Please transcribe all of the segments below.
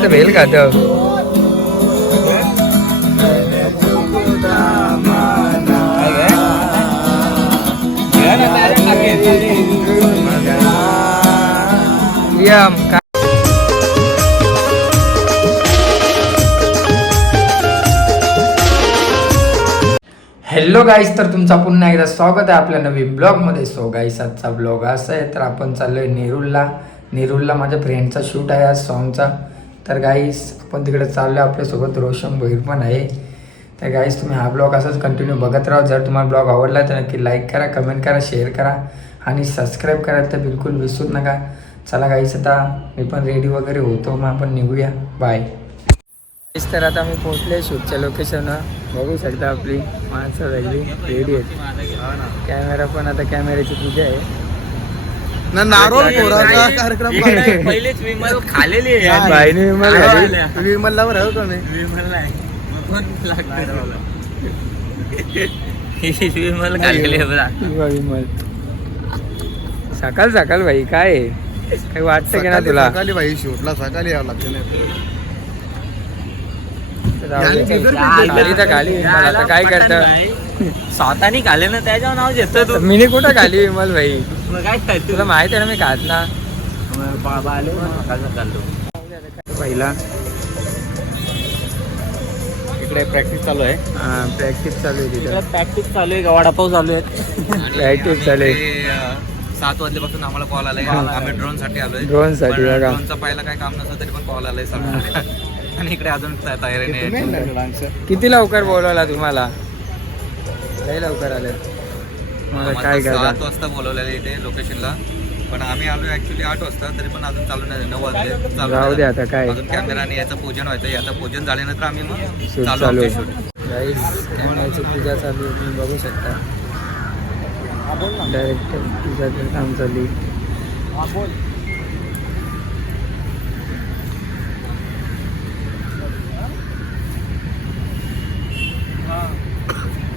जेवला भेल खात M hello गाईस तर तुमचा पुन्हा एकदा स्वागत आहे आपल्या नवीन ब्लॉगमध्ये. सो गाईस आजचा ब्लॉग असा आहे तर आपण चाललोय नेरूलला. नेरूलला माझ्या फ्रेंडचा शूट आहे आज सॉन्गचा तर गाईस आपण तिकडे चाललो आपल्यासोबत रोशन भोईर पण आहे. तर गाईस तुम्ही हा ब्लॉग असाच कंटिन्यू बघत राहा. जर तुम्हाला ब्लॉग आवडला तर नक्की लाईक करा कमेंट करा शेअर करा आणि सबस्क्राईब करायला तर बिलकुल विसरू नका. चला गाईस आता मी पण रेडी वगैरे होतो. मग आपण निघूया. बाय तर आता मी पोहोचले शूटच्या लोकेशनवर बघू शकता आपली माणसं वेगळी रेडी आहेत. कॅमेरा पण आता कॅमेऱ्याची पूजा आहे. ना नारोल पोराचा कार्यक्रम पहिलेच विमल खालेली आहे. बाईने विमल घाली. आल्या. विमललावर आहे का नाही विमल नाही मग कोण लागतं? ही विमल खाल्लेली आहे बघा. किंवा विमल सकाळ सकाळ भाई काय आहे? काही वाटतं की ना सकाळी- तुला सकाळी भाई शूटला सकाळी यावं लागते नाही खाली तर खाली. विमल आता काय करतं. स्वतःनी खाल्ले ना त्याच्यावर नाव घेतो तू. मिनी कुठं खाली विमल भाई? काय तुला माहिती आहे ना मी खात ना बाबा आले पहिला. इकडे प्रॅक्टिस चालू आहे. प्रॅक्टिस चालू आहे तिथं. प्रॅक्टिस चालू आहे वडापाव चालू आहे. प्रॅक्टिस चालू आहे. ते, अं, सात वाजल्यापासून आम्हाला कॉल आलाय. आम्ही ड्रोनसाठी आलोय. Drone साठी. ड्रोनचा पहिला काय काम नसतं तरी पण कॉल आलाय सगळं आणि इकडे अजून त- तयारी नाही किती लवकर बोलवला तुम्हाला? लय लवकर आले. मला काय सात वाजता बोलवलेलं इथे लोकेशनला पण आम्ही आलोय ऍक्च्युली आठ वाजता तरी पण अजून चालू नाही नऊ वाजले चालू राहू नाही दे. आता काय? अजून कॅमेरा आणि याचं पूजन व्हायचं याचं पूजन झाल्यानंतर आम्ही मग चालू कॅमेऱ्याची पूजा चालू तुम्ही बघू शकता. डायरेक्ट पूजाचं काम चालू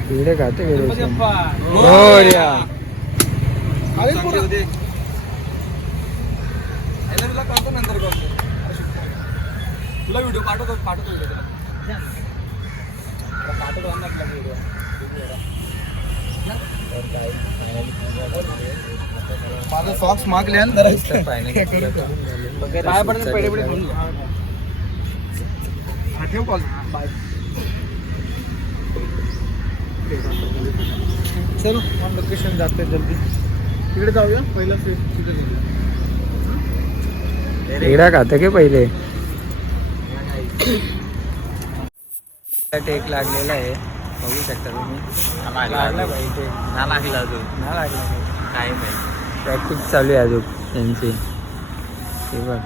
तिकडे खाते. तुला व्हिडिओ पाठवतो पाठवतो माझं सॉक्स मागले. पाय पेढे पेढे ठेव कॉल बाय चल लोकेशन जाते जल्दी. तिकडे जाऊया पहिला तिथे जाऊया. पेढा खातं के पहिले? टेक लागलेला आहे. बघू शकता तुम्ही. लागला पाहिजे. ते ना लागला अजून. ना लागला. काय माहिती प्रॅक्टिस चालू आहे अजून. त्यांची. हे बघ.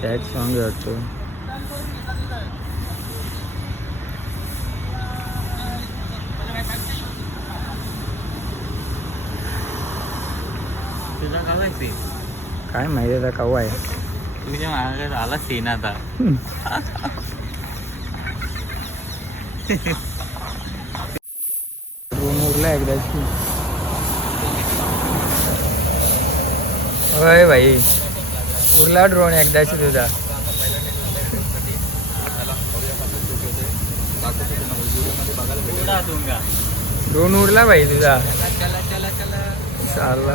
सॅड सॉंग वाटतो. का काय माहिती आता कवा आहे? तुझ्या आला सीन आता. रूम उरला एकदाची होय भाई उरला ड्रोन एकदाची तुझा. ड्रोन उरला भाई तुझा. चालला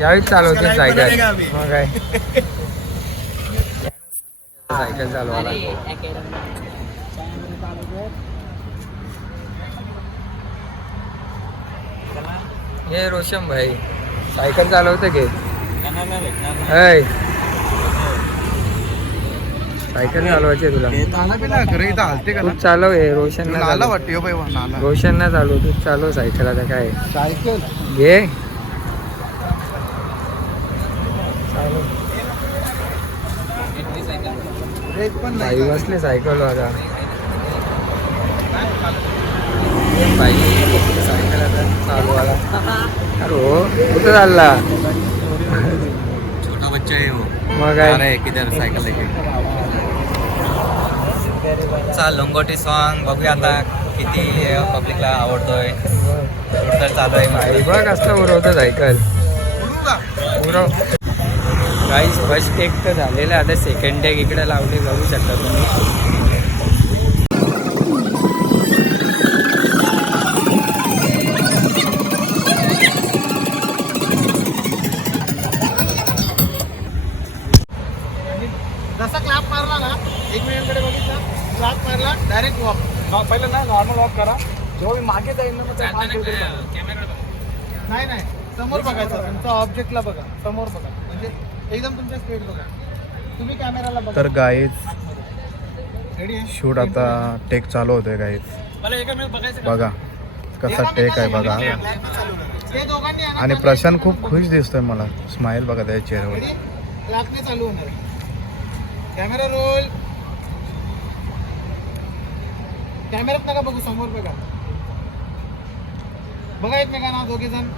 यावेळी चालवते सायकल. मग काय? सायकल चालवायला हे रोशन भाई सायकल चालवते की? ऐ सायकल चालवायची तुला. तू चालव हे रोशन ना वाटते हो रोशन ना चालव तू चालव सायकल आता काय. सायकल? घे. नाही बसले सायकल आता सायकल आता. अरे हो कुठं चालला? छोटा बच्चा आहे हो. मग काय? किधर सायकल लेके. चाल लंगोटी सॉन्ग बघूया आता किती पब्लिकला आवडतोय. चालू आहे. बघ असलं उडवतं सायकल. उडव. गाईस फर्स्ट टेक तर झालेलं आहे. आता सेकंड टेक इकडे लावले बघू शकता तुम्ही. जसा क्लाप मारला ना एक मिनिटकडे बघितला. क्लाप मारला डायरेक्ट वॉक पहिलं ना नॉर्मल वॉक करा. जेव्हा मी मागे जाईल ना मग. नाही नाही. समोर बघायचं. तुमच्या ऑब्जेक्टला बघा. समोर बघा. एकदम तुमच्या स्पीड बघा तुम्ही कॅमेराला बघा. तर गाईज शूट आता टेक चालू होतोय गाईज बघा कसा टेक आहे बघा. आणि प्रशांत खूप खुश दिसतोय मला. स्माइल बघा त्याच्या चेहऱ्यावर. चालू होणार कॅमेरा रोल कॅमेऱ्यात नका बघू समोर बघा. बघा एकमेकांना दोघे जण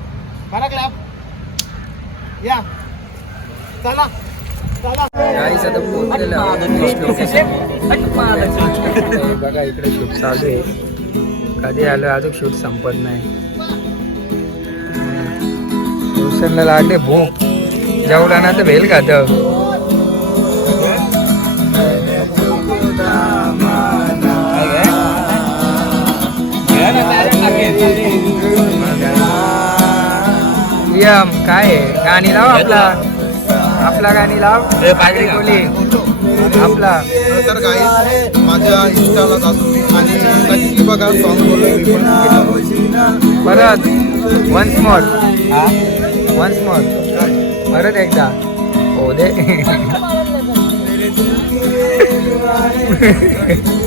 बरा क्लॅप या. गाईस आता पोहोचलेलं आहे. बघा इकडे शूट चालू आहे. कधी आलं अजून शूट संपत नाही. रोशनला लागले भूक. जेवला ना तर भेल खात यम काय आहे? गाणी लाव आपला. गाणी लाव. आगरी कोली आपला. तर गाईज माझ्या इंस्टाला जातो आणि नक्की बघा सॉन्ग बोलून परत वन्स मोर वन्स मोर परत एकदा. हो दे.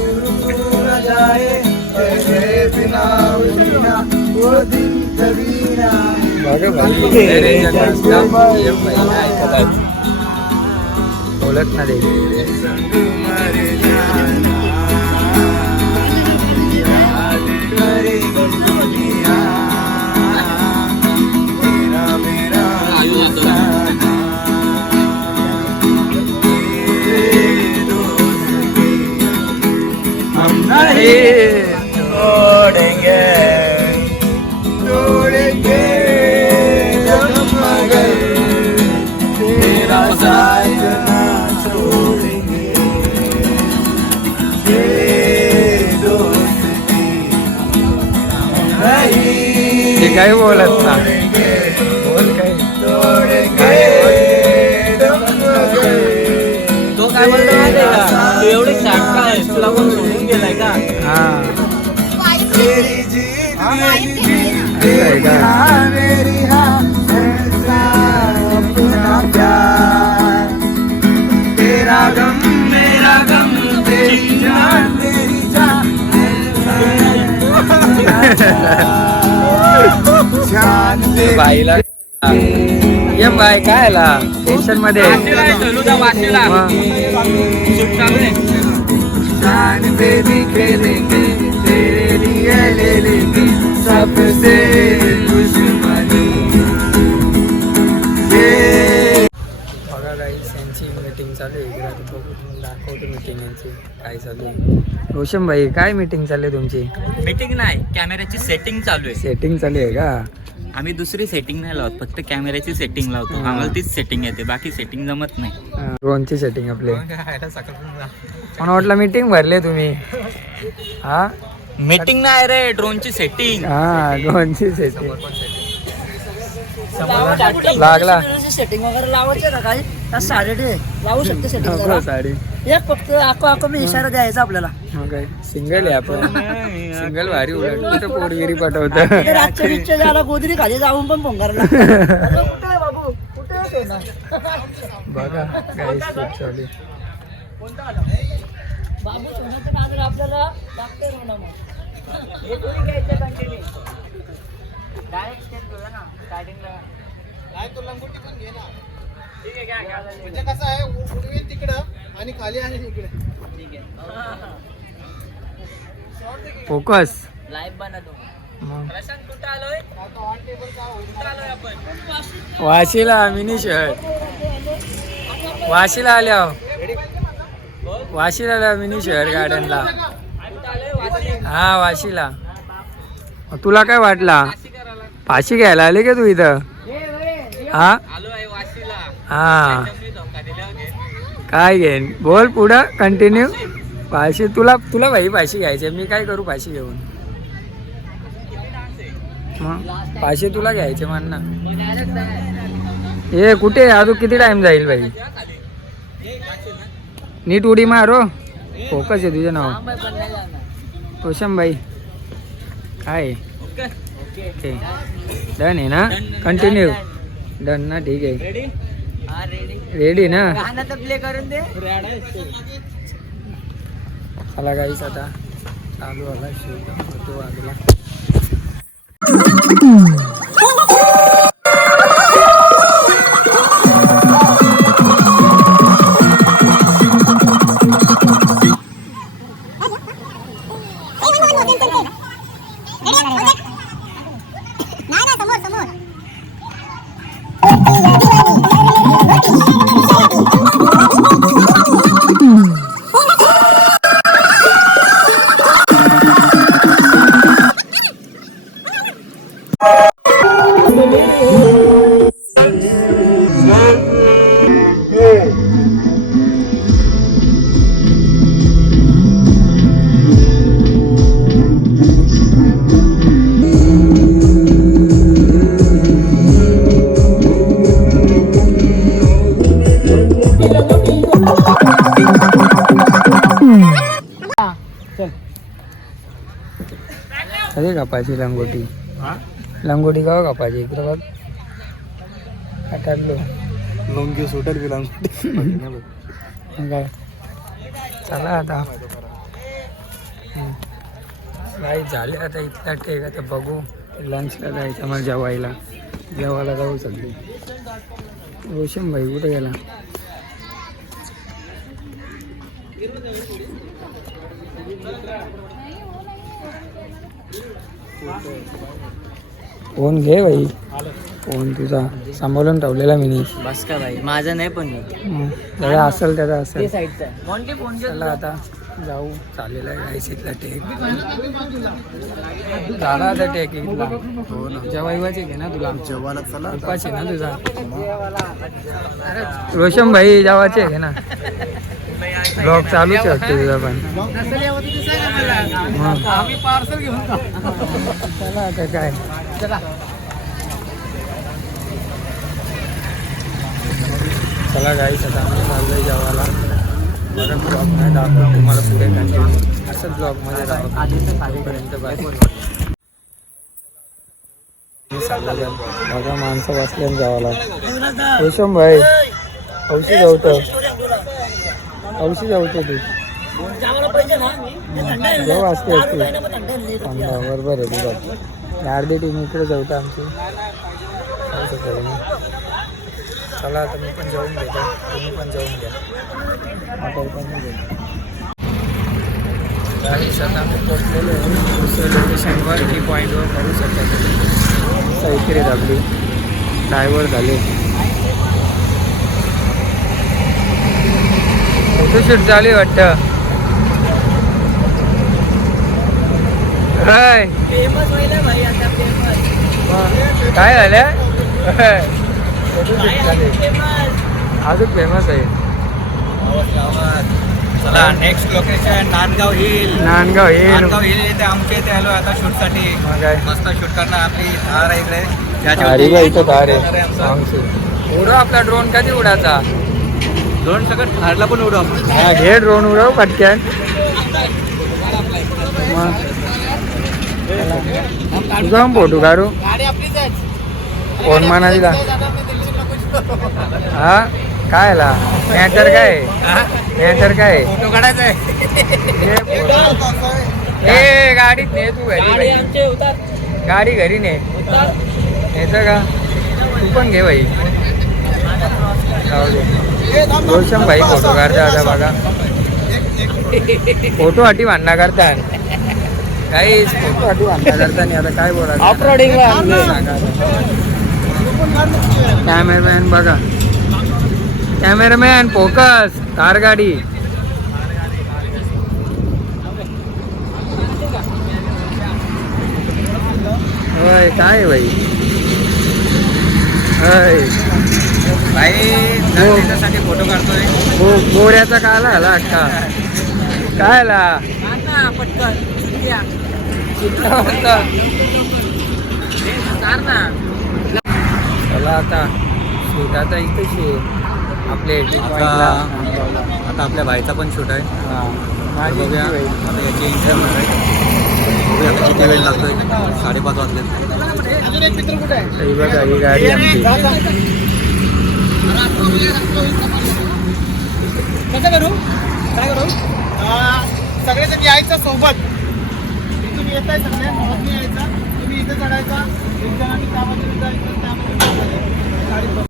बघा भाई, लय danger असतं. यम भाई, काय ऐकतात. बोलत ना दे ते काय बोलत ना बाईला. ये बाय काय आला? टेन्शनमध्ये. बघा यांची मीटिंग चालू आहे. इकडे आता बघू दाखवतो मीटिंग यांची. काय चालू आहे. रोशन भाई काय मीटिंग चालू आहे तुमची? मीटिंग नाही कॅमेऱ्याची सेटिंग चालू आहे. सेटिंग चालू आहे का? आम्ही दुसरी सेटिंग नाही लावत फक्त कॅमेऱ्याची सेटिंग लावतो. आम्हाला तीच सेटिंग येते बाकी सेटिंग जमत नाही. ड्रोनची सेटिंग आपली. मला वाटलं मीटिंग भरले तुम्ही. हा? मीटिंग नाही रे ड्रोनची सेटिंग हा ड्रोनची सेटिंग लागला. सेटिंग वगैरे लावायचे ना काही? साडे लावू शकते setting नको जरा. साडी. एक फक्त आको आको मी इशारा द्यायचा आपल्याला. मग काय? सिंगल आहे आपण. सिंगल भारी उलट. कुठं पोरगिरी पाठवत रातच्या झाला गोदरी खाली जाऊन पण पोंगारला कुठे आहे बाबू? कुठे आहे सोना? बघा चालू. बाबू सोन्याचं आपल्याला लागतंय म्हणा मग. हे कोणी घ्यायचं ना. काय तो लंगोटी पण घे ना. म्हणजे कसं आहे तिकडं आणि खाली आणि इकडे. फोकस बनवतो. वाशीला मिनी शर्ट वाशीला आल्या. वाशीला आल्या मिनी शहर गार्डनला हा वाशीला. तुला काय वाटला? फाशी घ्यायला आले का तू इथं? हा? हा. काय घेईन बोल पुढं कंटिन्यू फाशी तुला तुला भाई फाशी घ्यायची मी काय करू फाशी घेऊन? मग? फाशी तुला घ्यायचे म्हण ना. हे कुठे? अजून किती टाइम जाईल भाई? नीट उडी मारो फोकस आहे तुझं नाव. तोशम भाई. काय? डन आहे ना? कंटिन्यू डन ना ठीक आहे. हा. रेडी ना? प्ले करून दे. चला गाईस आता चालू आला शूट होतो वाजला कधी कापायची लंगोटी. लंगोटी का कापायची? इकडं बघ. आठवलो लुंगी सुटेल की लंगोटी? काय? चला आता. नाही झाले आता इथला टेक आता बघू. लंचला जायचं मला जेवायला. जेवायला जाऊ सगळे रोशन भाई कुठे गेला? फोन घे भाई फोन तुझा सांभाळून ठेवलेला मी बस का भाई माझं नाही पण. त्याचा असेल त्याचा असेल. चला आता जाऊ. चालेला आहे गाईस इथला टेक. झाला आता टेक इथला. हो ना. जेवायवाचे घे ना तुला. जेवायला चला. उपास आहे ना तुझा. रोशन भाई जेवायचे घे ना. ब्लॉग चालूच आहे तुझा पण. पार्सल घेऊन चला आता काय. चला. गाईस आता आम्ही चाललोय जेवायला. बघा ब्लॉग नाही दाखवतो तुम्हाला पुढे कंटिन्यू असंच ब्लॉगमध्ये बाय बघा माणसं बसल्यान जेवायला. रेशम भाई औषध जावतं औषध जावतं तू जेव्हा असते बरोबर आहे तुझा अर्धी टीम इकडे जाऊतं आमची. जाऊ तुम्ही. चला आता मी पण जाऊन घेतो. तुम्ही पण जाऊन घ्या. हॉटेल पण गाईस आता आम्ही पोचलेलो दुसऱ्या लोकेशनवर की पॉईंटवर करू शकता तुम्ही आहेत आपली ड्रायव्हर झाले. फोटोशूट चालू वाटतं. हाय फेमस व्हायला भाई आता फेमस. काय झालं? अजून फेमस आहे. चला next location Nandgaon hill Nandgaon हे नांदगाव हिल इथे आमच्या इथे आलो आता शूटसाठी मस्त शूट करणार आपली धार आहे इकडे. इथं धार आहे. आपला ड्रोन कधी उडाचा ड्रोन सगळं हारला पण उडव हा घे ड्रोन उडव पटक्यान. तुझा पण फोटो काढू. गाडी आपलीच आहे. कोण म्हणा दिला हा काय आला मॅटर काय? मॅटर काय? फोटो काढायचा आहे. ए गाडीत ने तू घरी. गाडी बाई. आमचे उतार. गाडी घरी ने. उतार. यायचं का? तू पण घे भाई रोशन भाई फोटो काढता आता बघा फोटो हाटी भांडणा करतात काही फोटो हाटी भांडणा करताना आता काय बोला ऑफरोडिंगला कॅमेरामॅन बघा. कॅमेरामॅन फोकस कार गाडी. होय काय बाई होय. भाई हो. फोटो काढतोय. गो गोऱ्याचा काला आला अख्खा. काय आला पटकन. चला आता शूट आता. इथेच आपले. आता आपल्या भाईचा पण शूट आहे. हा. बघूया. आता याची एंट्री होणार आहे. बघूया आता किती वेळ लागतोय. साडेपाच वाजले ही बघा ही गाडी आमची. कसं करू? काय करू? अं, सगळेजण यायचं सोबत. तुम्ही येत आहे सगळे मग यायचा. तुम्ही इथे चढायचा. एक जणांनी त्यामध्ये जायचं त्यामध्ये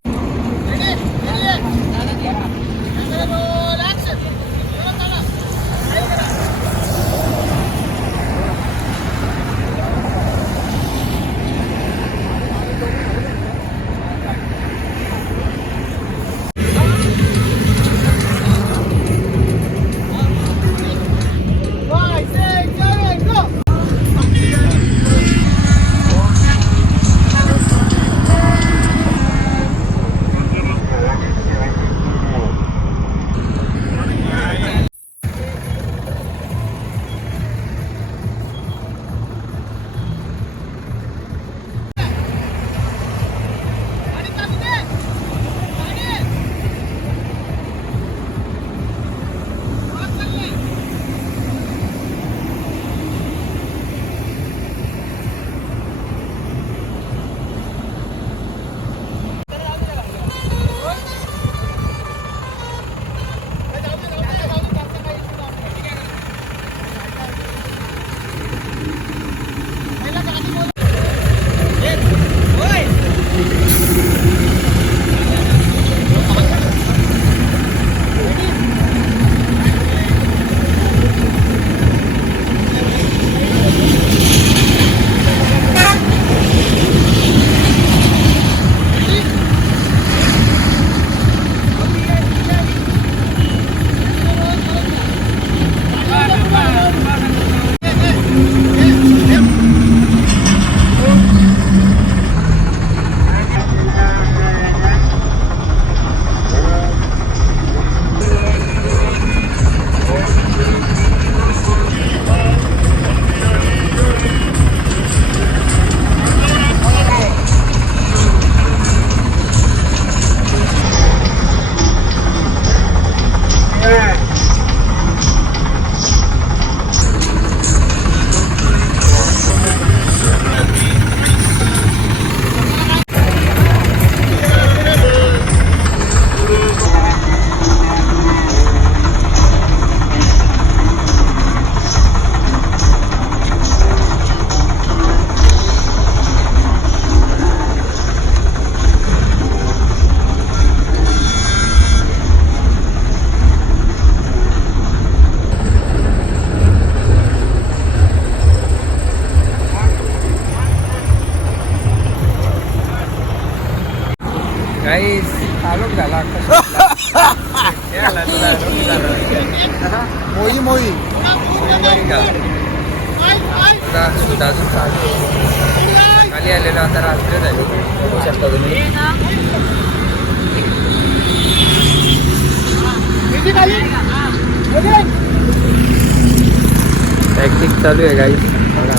चालू आहे गाईस बघा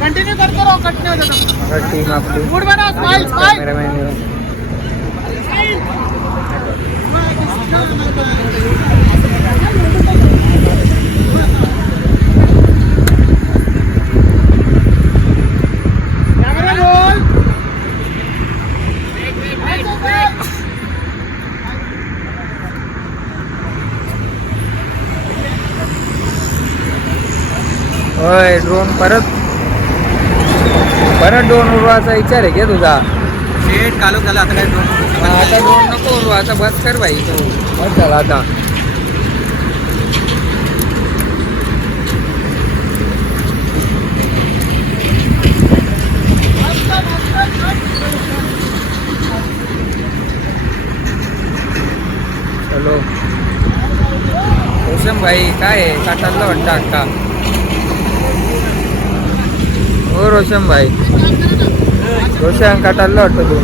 कंटिन्यू करतो रहो हो कट नाही होत टीम आपली गुड बना smile smile cameraman camera roll होय ड्रोन परत परत ड्रोन उडवायचा विचार आहे का तुझा? शेट कालू झालं आता काय दोन आता ड्रोन नको उडवा आता बस कर भाई तू बस झाला आता. चलो रोशन भाई काय आहे? काटायला वाटतं अक्का हो रोशन भाई रोशन काटायला वाटतं तू.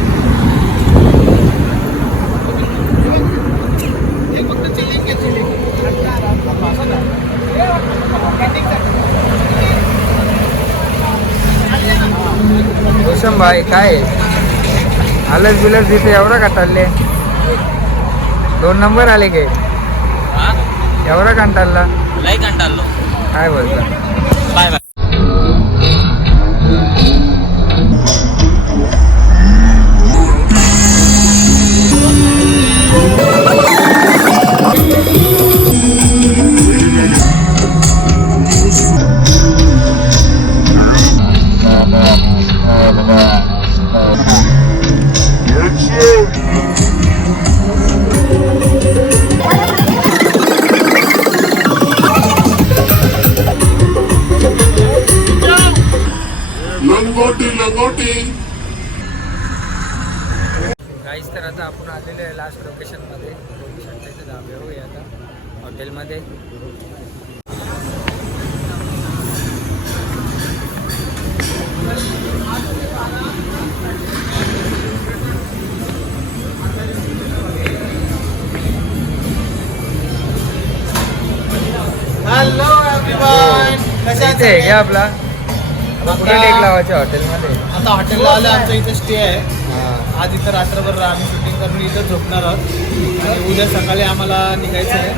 रोशन भाई काय? आलस बिलस तिथे एवढा काटाळले दोन नंबर आले काय एवढा कंटाळला लई कंटाळलो काय बोलता? आहे आपला. कुठे टेक लावायच्या हॉटेलमध्ये आता हॉटेलला आलं आमचं इथं स्टे आहे. आज इथं रात्रभर आम्ही शूटिंग करून इथं झोपणार आहोत. आणि उद्या सकाळी आम्हाला निघायचं आहे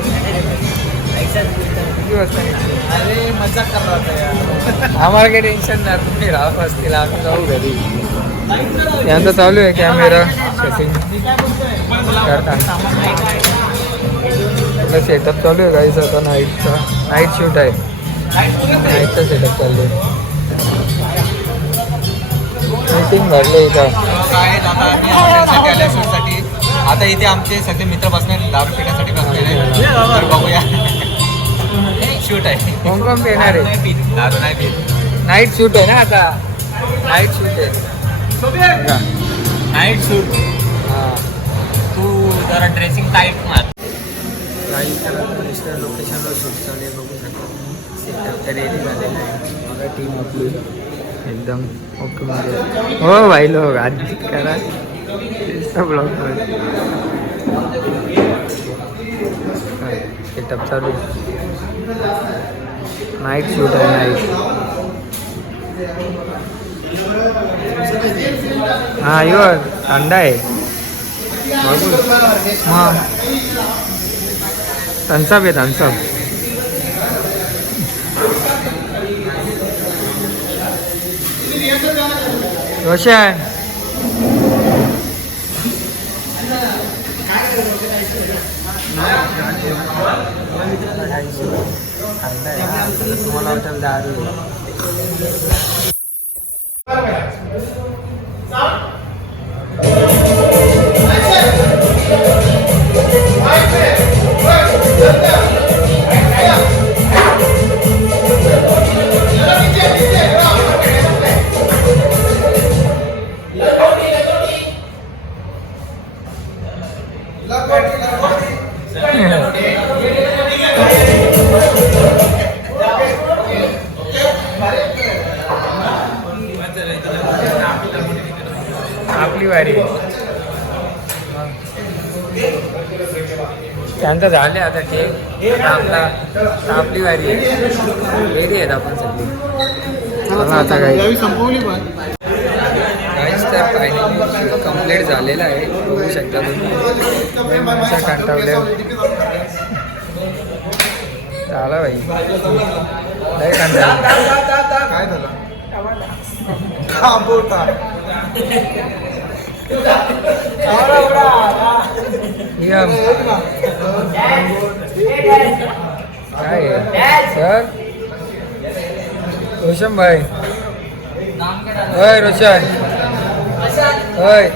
किती वाजता निघतो? अरे मजा करणार आम्हाला काही टेन्शन नाही तुम्ही राहत असतील आम्ही जाऊ घरी. यांचं चालू आहे कॅमेरा सेटिंग करता. सेटअप चालू आहे काहीच आता नाईटचा नाईट शूट आहे. नाईटचा सेटअप चालू आहे. मीटिंग भरले इथं काय आता आम्ही आल्या शूटसाठी आता इथे आमचे सगळे मित्र बसले दारू पिण्यासाठी बसलेले तर बघूया शूट आहे. कोण कोण येणार आहे दारू नाही पित नाईट शूट आहे ना आता नाईट शूट आहे नाईट सूट हां तू जरा ड्रेसिंग टाईट मार काही लोकेशनवर शूट चालू आहे बघू शकतो रेडी झालेलं आहे बघा टीम आपली एकदम ओके मध्ये हो भाई लोक आधी करा ब्लॉग सेटअप चालू नाईट शूट आहे नाईट हा यो थंड आहे बघू मग थम्सअप आहे थम्सअप रोशन तुम्हाला वाटेल दारू वारी आहे. आहेत आपण सगळी. चला आता काही यावेळी संपवली पण. काहीच तर फायनली कंप्लीट झालेलं आहे. बघू शकता तुम्ही. कंटावले झाला भाई लय कंटाळा काय झालं? हा बोटा नियम काय आहे? सर रोशन भाई होय रोशन होय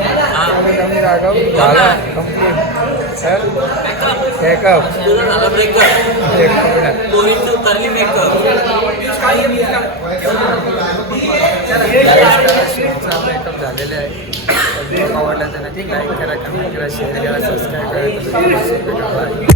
कमी राघव झाला कंप्लीट सर बॅकअप पोरींचं करली मेकअप बॅकअप झालेले आहे आवडला तर नक्की लाईक करा कमेंट करा शेअर करा सबस्क्राईब करा